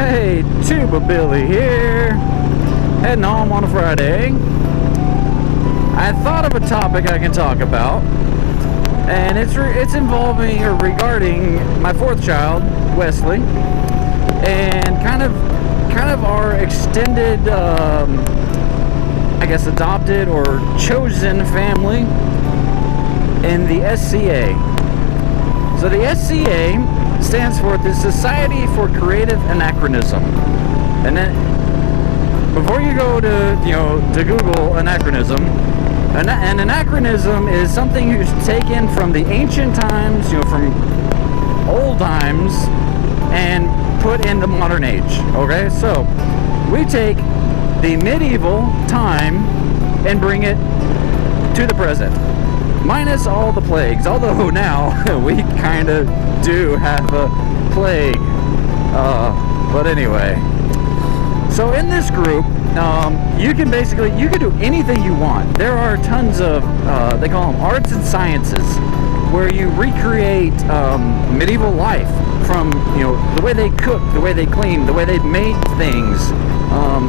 Hey, Tuba Billy here, heading home on a Friday. I thought of a topic I can talk about, and it's involving or regarding my fourth child, Wesley, and kind of our extended, I guess, adopted or chosen family in the SCA. So the SCA stands for the Society for Creative Anachronism. And then before you go to Google anachronism, an anachronism is something who's taken from the ancient times, from old times, and put in the modern age. Okay, so we take the medieval time and bring it to the present, minus all the plagues, although now we kind of do have a plague, but anyway. So in this group, you can do anything you want. There are tons of they call them arts and sciences, where you recreate medieval life from the way they cook, the way they clean, the way they made things,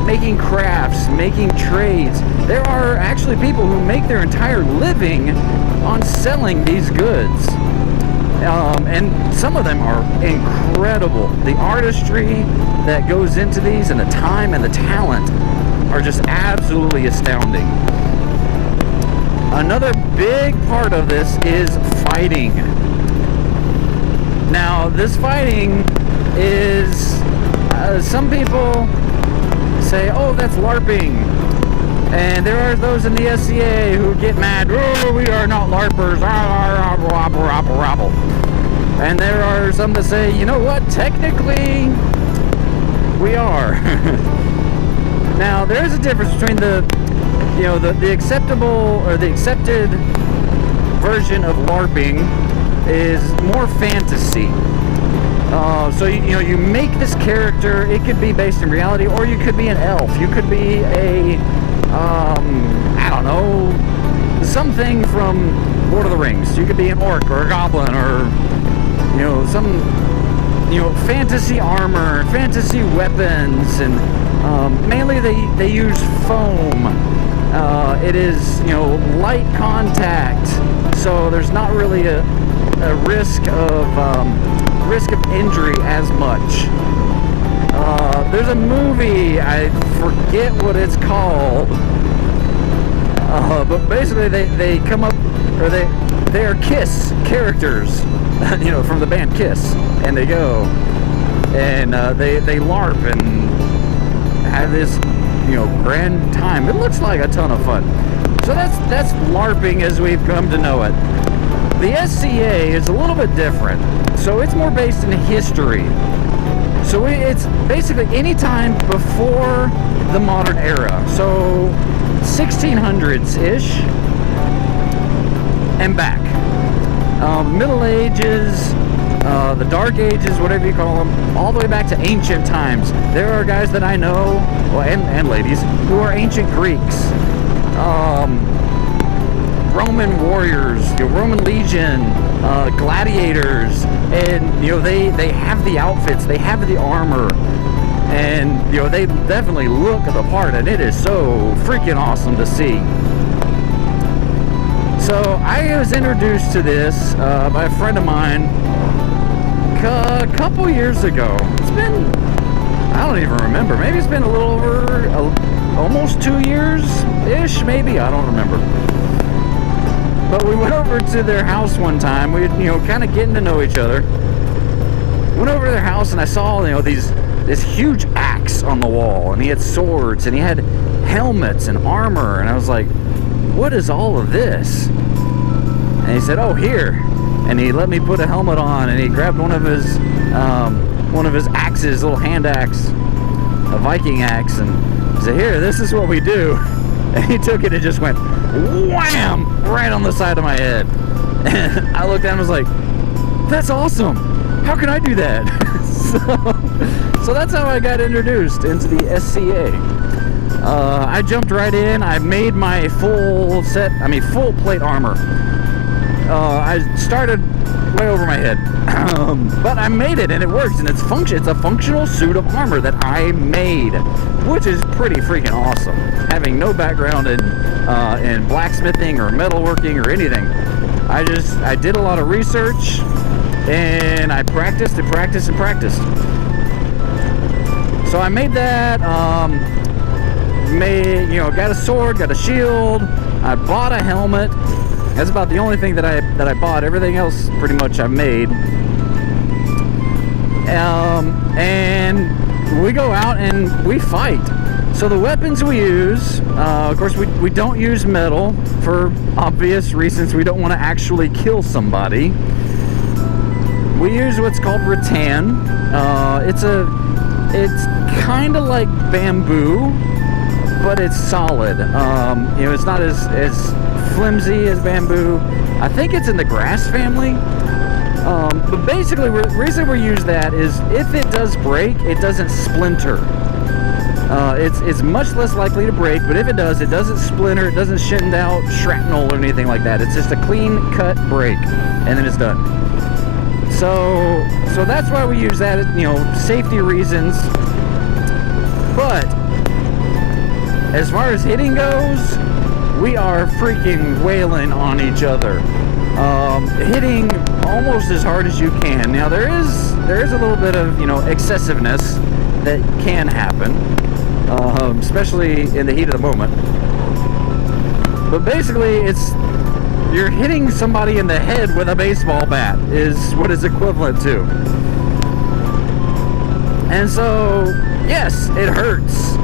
making crafts, making trades. There are actually people who make their entire living on selling these goods. And some of them are incredible. The artistry that goes into these and the time and the talent are just absolutely astounding. Another big part of this is fighting. Now, this fighting is, some people say, oh, that's LARPing. And there are those in the SCA who get mad, oh, we are not LARPers, and there are some that say, you know what, technically, we are. Now, there's a difference between the acceptable, or the accepted version of LARPing is more fantasy. So you make this character, it could be based in reality, or you could be an elf, you could be a I don't know, something from Lord of the Rings. You could be an orc or a goblin, or some fantasy armor, fantasy weapons, and mainly they use foam. It is light contact, so there's not really a risk of injury as much. There's a movie, I forget what it's called, but basically they come up, or they are Kiss characters, from the band Kiss, and they go and they LARP and have this grand time. It looks like a ton of fun. So that's LARPing as we've come to know it. The SCA is a little bit different, so it's more based in history. So it's basically any time before the modern era, so 1600s-ish and back. Middle Ages, the Dark Ages, whatever you call them, all the way back to ancient times. There are guys that I know, well, and ladies, who are ancient Greeks, Roman warriors, Roman legion, gladiators, and they have the outfits, they have the armor, and they definitely look the part, and it is so freaking awesome to see. So I was introduced to this by a friend of mine a couple years ago. It's been, I don't even remember, maybe it's been a little over almost 2 years ish, maybe, I don't remember. But we went over to their house one time. We were, kind of getting to know each other. Went over to their house and I saw, this huge axe on the wall, and he had swords, and he had helmets and armor, and I was like, what is all of this? And he said, oh, here. And he let me put a helmet on, and he grabbed one of his axes, little hand axe, a Viking axe, and he said, here, this is what we do. And he took it and just went wham right on the side of my head. And I looked at him and was like, that's awesome, how can I do that? so that's how I got introduced into the SCA. I jumped right in. I made my full plate armor. I started way over my head. But I made it, and it works, and it's a functional suit of armor that I made, which is pretty freaking awesome. Having no background in blacksmithing or metalworking or anything. I did a lot of research, and I practiced and practiced and practiced. So I made that, got a sword, got a shield, I bought a helmet. That's about the only thing that I bought. Everything else pretty much I made. And we go out and we fight. So the weapons we use, of course we don't use metal for obvious reasons. We don't want to actually kill somebody. We use what's called rattan. It's kind of like bamboo, but it's solid. It's not as flimsy as bamboo. I think it's in the grass family. But basically, the reason we use that is if it does break, it doesn't splinter. It's much less likely to break, but if it does, it doesn't splinter, it doesn't send out shrapnel or anything like that. It's just a clean cut break, and then it's done. So that's why we use that, safety reasons. But as far as hitting goes, we are freaking wailing on each other, hitting almost as hard as you can. Now there is a little bit of excessiveness that can happen, especially in the heat of the moment. But basically, you're hitting somebody in the head with a baseball bat is what it's equivalent to. And so, yes, it hurts.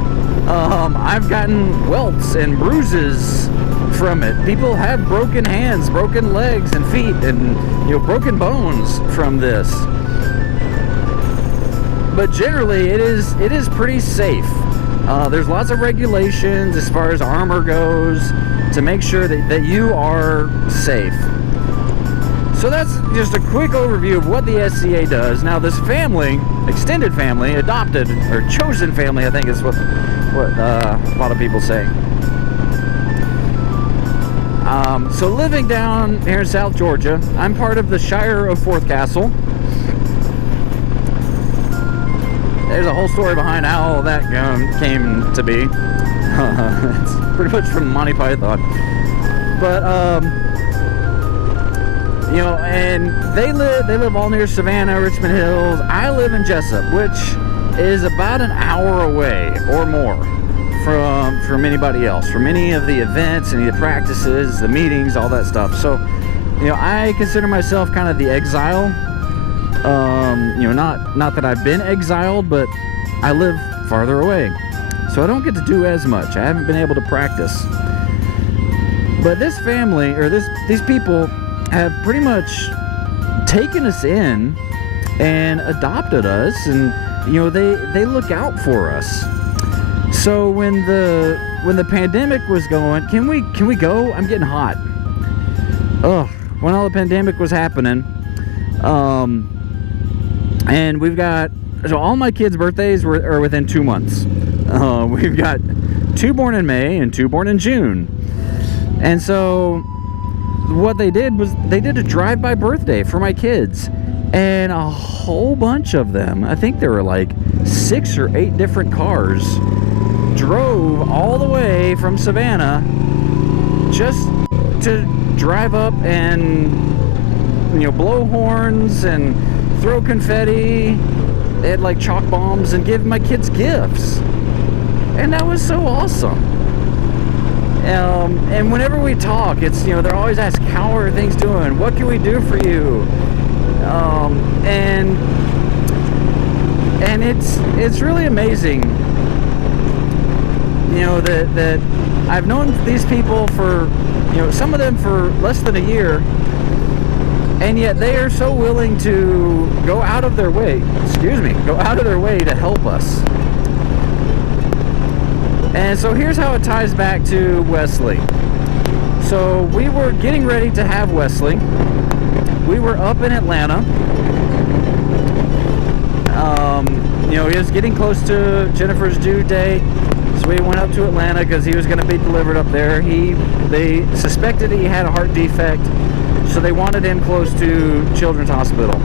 I've gotten welts and bruises from it. People have broken hands, broken legs and feet, and broken bones from this. But generally, it is pretty safe. There's lots of regulations as far as armor goes to make sure that you are safe. So that's just a quick overview of what the SCA does. Now this family, extended family, adopted or chosen family, I think is what a lot of people say. So living down here in South Georgia, I'm part of the Shire of Fourthcastle. There's a whole story behind how all that came to be. It's pretty much from Monty Python. But and they live all near Savannah, Richmond Hills. I live in Jessup, which is about an hour away or more from anybody else, from any of the events, any of the practices, the meetings, all that stuff. So, I consider myself kind of the exile. Not that I've been exiled, but I live farther away, so I don't get to do as much. I haven't been able to practice. But this family, or these people, have pretty much taken us in and adopted us, and they look out for us. So when the pandemic was going, can we go? I'm getting hot. When all the pandemic was happening, and we've got, so all my kids' birthdays are within 2 months. We've got 2 born in May and 2 born in June. And so what they did was they did a drive-by birthday for my kids. And a whole bunch of them, I think there were like 6 or 8 different cars, drove all the way from Savannah just to drive up and, blow horns and throw confetti. They had like chalk bombs and give my kids gifts. And that was so awesome. And whenever we talk, it's, they're always asking, how are things doing? What can we do for you? And it's really amazing, that I've known these people for, some of them for less than a year, and yet they are so willing to go out of their way to help us. And so here's how it ties back to Wesley. So we were getting ready to have Wesley. We were up in Atlanta. He was getting close to Jennifer's due date, so we went up to Atlanta because he was going to be delivered up there. They suspected he had a heart defect, so they wanted him close to Children's Hospital.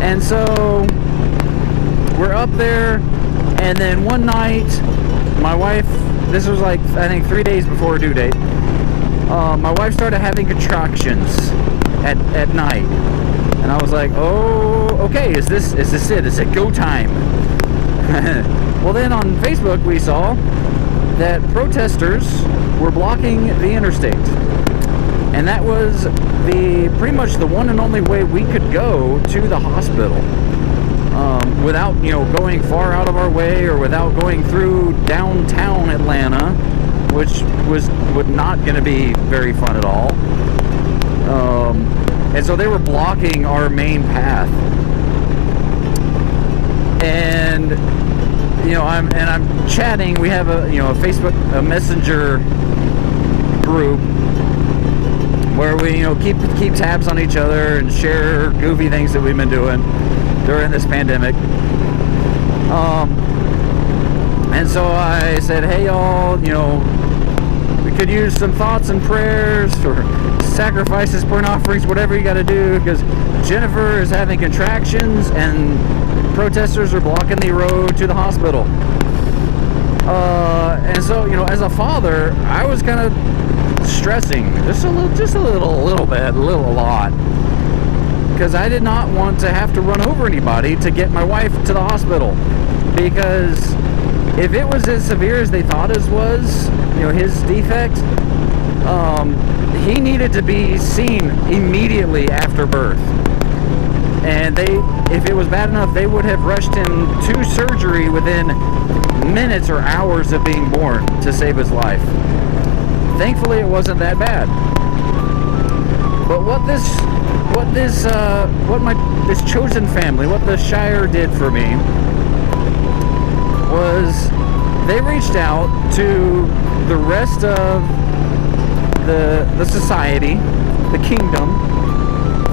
And so we're up there, and then one night, my wife, this was like, I think 3 days before her due date, my wife started having contractions at night. And I was like, oh, okay, is this it? Is it go time? Well, then on Facebook we saw that protesters were blocking the interstate. And that was pretty much the one and only way we could go to the hospital. Without, going far out of our way, or without going through downtown Atlanta, which was not going to be very fun at all. And so they were blocking our main path. And I'm chatting. We have a Facebook Messenger group where we keep tabs on each other and share goofy things that we've been doing during this pandemic. And so I said, hey y'all, we could use some thoughts and prayers, or sacrifices, burnt offerings, whatever you got to do, because Jennifer is having contractions and protesters are blocking the road to the hospital. And so, as a father, I was kind of stressing just a lot, because I did not want to have to run over anybody to get my wife to the hospital, because if it was as severe as they thought it was, his defect, he needed to be seen immediately after birth. And if it was bad enough, they would have rushed him to surgery within minutes or hours of being born to save his life. Thankfully, it wasn't that bad. But what this chosen family, what the Shire did for me, was they reached out to the rest of the society, the kingdom,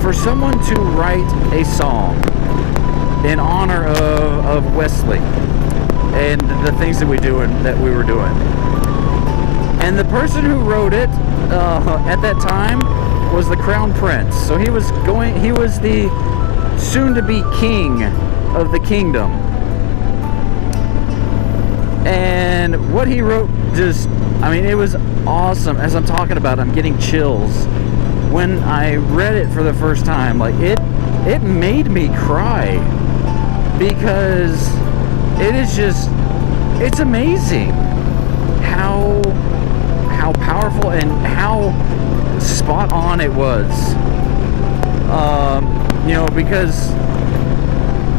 for someone to write a song in honor of Wesley and the things that we were doing. And the person who wrote it at that time was the Crown Prince. So he was the soon-to-be king of the kingdom. And what he wrote it was awesome. As I'm talking about it, I'm getting chills. When I read it for the first time, like it made me cry, because it's amazing how powerful and how spot on it was. Because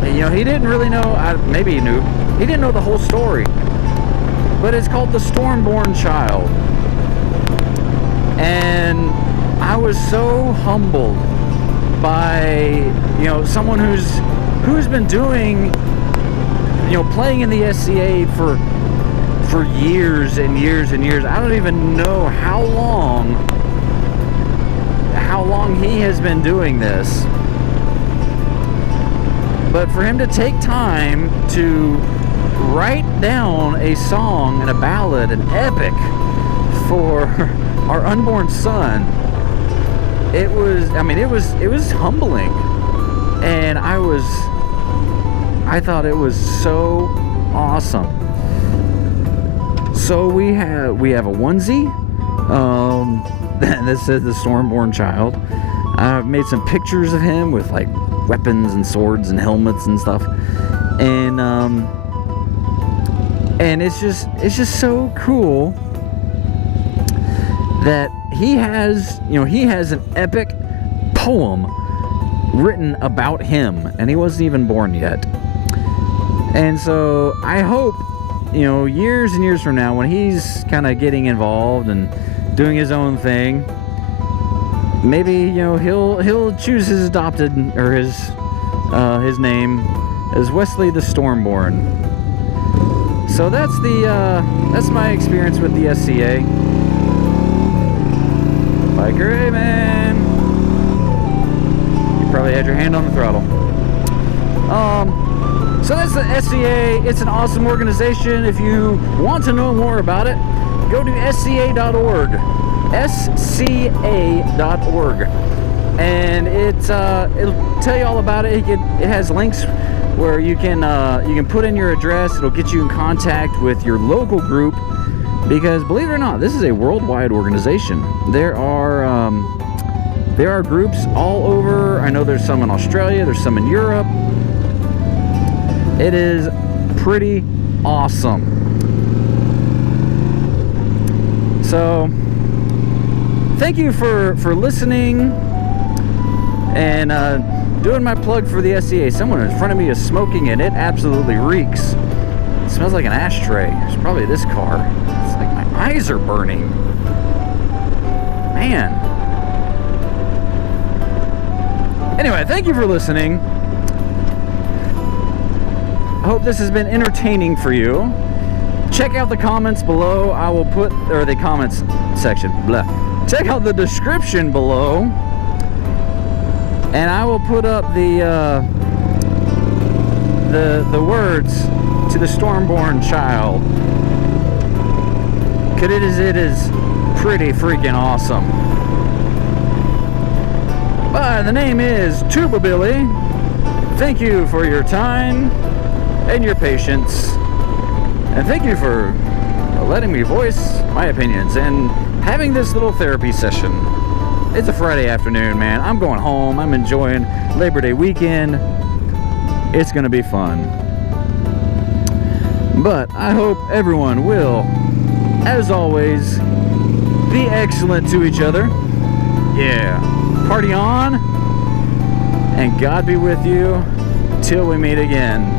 he didn't really know, maybe he knew, he didn't know the whole story, but it's called the Stormborn Child. And I was so humbled by someone who's been doing playing in the SCA for years and years and years. I don't even know how long he has been doing this, but for him to take time to write down a song and a ballad, an epic for our unborn son, it was humbling, and I thought it was so awesome. So we have a onesie that says the Stormborn Child. I've made some pictures of him with like weapons and swords and helmets and stuff, and it's just so cool that he has an epic poem written about him, and he wasn't even born yet. And so I hope, years and years from now, when he's kind of getting involved and doing his own thing, maybe he'll choose his adopted, or his name as Wesley the Stormborn. So that's my experience with the SCA. Biker, hey man, you probably had your hand on the throttle. So that's the SCA. It's an awesome organization. If you want to know more about it, go to SCA.org. SCA.org. And it'll tell you all about it. It has links where you can put in your address. It'll get you in contact with your local group, because believe it or not, this is a worldwide organization. There are groups all over. I know there's some in Australia, there's some in Europe. It is pretty awesome. So thank you for listening and doing my plug for the SCA. Someone in front of me is smoking and it absolutely reeks. It smells like an ashtray. It's probably this car. It's like my eyes are burning. Man. Anyway, thank you for listening. I hope this has been entertaining for you. Check out the comments below. I will put, or the comments section, blah. Check out the description below, and I will put up the words to the Stormborn Child. Cause it is pretty freaking awesome. But the name is Tuba Billy. Thank you for your time and your patience, and thank you for letting me voice my opinions and having this little therapy session. It's a Friday afternoon, man. I'm going home. I'm enjoying Labor Day weekend. It's gonna be fun. But I hope everyone will, as always, be excellent to each other. Yeah. Party on, and God be with you till we meet again.